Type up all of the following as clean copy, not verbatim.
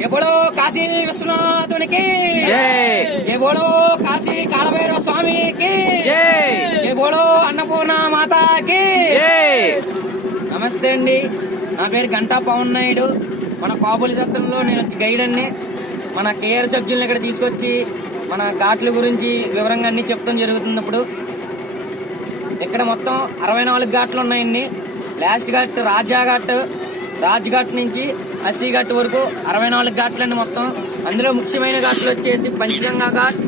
ये बोलो काशी विश्वनाथुनि की जय। ये बोलो काशी कालभैरव स्वामी की जय। ये बोलो अन्नपूर्ణ మాతా की జై. నమస్తే అండి, నా పేరు గంటా పవన్ నాయుడు. మన కోబులి సత్రంలో నేను గైడ్ అండి. మన కేఆర్ సబ్జెక్టులను ఇక్కడ తీసుకొచ్చి మన ఘాట్ల గురించి వివరంగా అన్ని చెప్తాం జరుగుతున్నప్పుడు. ఇక్కడ మొత్తం 64 ఘాట్లు ఉన్నాయండి. లాస్ట్ ఘాట్ రాజ్ ఘాట్ నుంచి 80 ఘాట్ వరకు 64 ఘాట్లండి మొత్తం. అందులో ముఖ్యమైన ఘాట్లు వచ్చేసి పంచగంగా ఘాట్,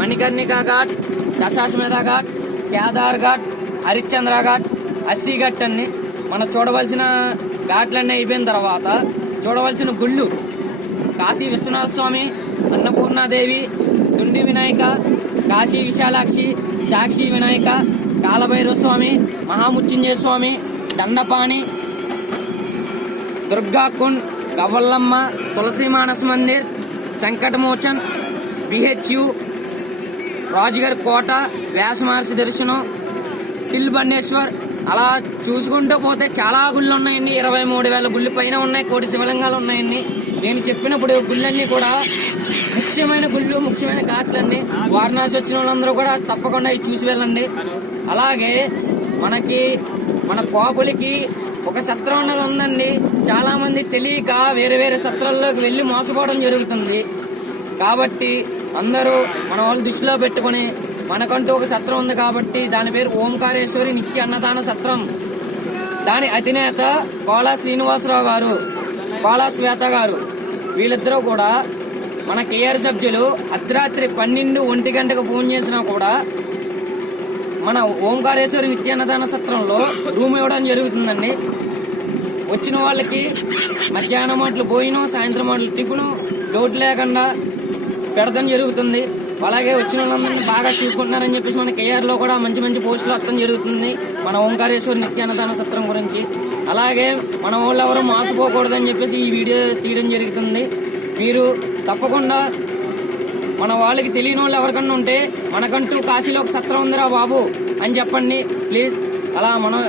మణికర్ణికా ఘాట్, దశాశ్వమేధ ఘాట్, కేదార్ ఘాట్, హరిశ్చంద్ర ఘాట్, 80 ఘాట్ అన్ని. మనం చూడవలసిన ఘాట్లన్నీ అయిపోయిన తర్వాత చూడవలసిన గుళ్ళు కాశీ విశ్వనాథ స్వామి, అన్నపూర్ణాదేవి, తుండి వినాయక, కాశీ విశాలాక్షి, సాక్షి వినాయక, కాలభైరవ స్వామి, మహామృత్యుంజయ స్వామి, దండపాణి, దుర్గాకుండ్, గవ్వల్లమ్మ, తులసి మానస్ మందిర్, సంకటమోచన్, బిహెచ్యు, రాజుగారి కోట, వ్యాస మహర్షి దర్శనం, తిల్బండేశ్వర్. అలా చూసుకుంటూ పోతే చాలా గుళ్ళు ఉన్నాయండి. 23,000 గుళ్ళు పైన ఉన్నాయి. 1 కోటి శివలింగాలు ఉన్నాయండి. నేను చెప్పినప్పుడు గుళ్ళన్నీ కూడా ముఖ్యమైన గుళ్ళు, ముఖ్యమైన ఘాట్లన్నీ. వారణాసి వచ్చిన వాళ్ళందరూ కూడా తప్పకుండా ఇవి చూసి వెళ్ళండి. అలాగే మన కోపులకి ఒక సత్రం అన్నది ఉందండి. చాలా మంది తెలియక వేరే వేరే సత్రాల్లోకి వెళ్లి మోసపోవడం జరుగుతుంది. కాబట్టి అందరూ మన వాళ్ళు దృష్టిలో పెట్టుకుని మనకంటూ ఒక సత్రం ఉంది కాబట్టి దాని పేరు ఓంకారేశ్వరి నిత్య అన్నదాన సత్రం. దాని అధినేత కోలా శ్రీనివాసరావు గారు, కోలా శ్వేత గారు, వీళ్ళిద్దరూ కూడా మన కేఆర్ సభ్యులు అర్ధరాత్రి 12-1 గంటకు ఫోన్ చేసినా కూడా మన ఓంకారేశ్వరి నిత్యాన్నదాన సత్రంలో రూమ్ ఇవ్వడం జరుగుతుందండి. వచ్చిన వాళ్ళకి మధ్యాహ్నం మాటలు భోజనం, సాయంత్రం మాటలు టిఫిన్ లోటు లేకుండా పెడతాం జరుగుతుంది. అలాగే వచ్చిన వాళ్ళందరినీ బాగా చూసుకుంటున్నారని చెప్పేసి మన కేఆర్లో కూడా మంచి మంచి పోస్టులు వస్తాం జరుగుతుంది మన ఓంకారేశ్వరి నిత్యాన్నదాన సత్రం గురించి. అలాగే మన వాళ్ళు ఎవరు మోసపోకూడదని చెప్పేసి ఈ వీడియో తీయడం జరుగుతుంది. మీరు తప్పకుండా మన వాళ్ళకి తెలియని వాళ్ళు ఎవరికన్నా ఉంటే మనకంటూ కాశీలో ఒక సత్రం ఉందిరా బాబు అని చెప్పండి ప్లీజ్. అలా మనం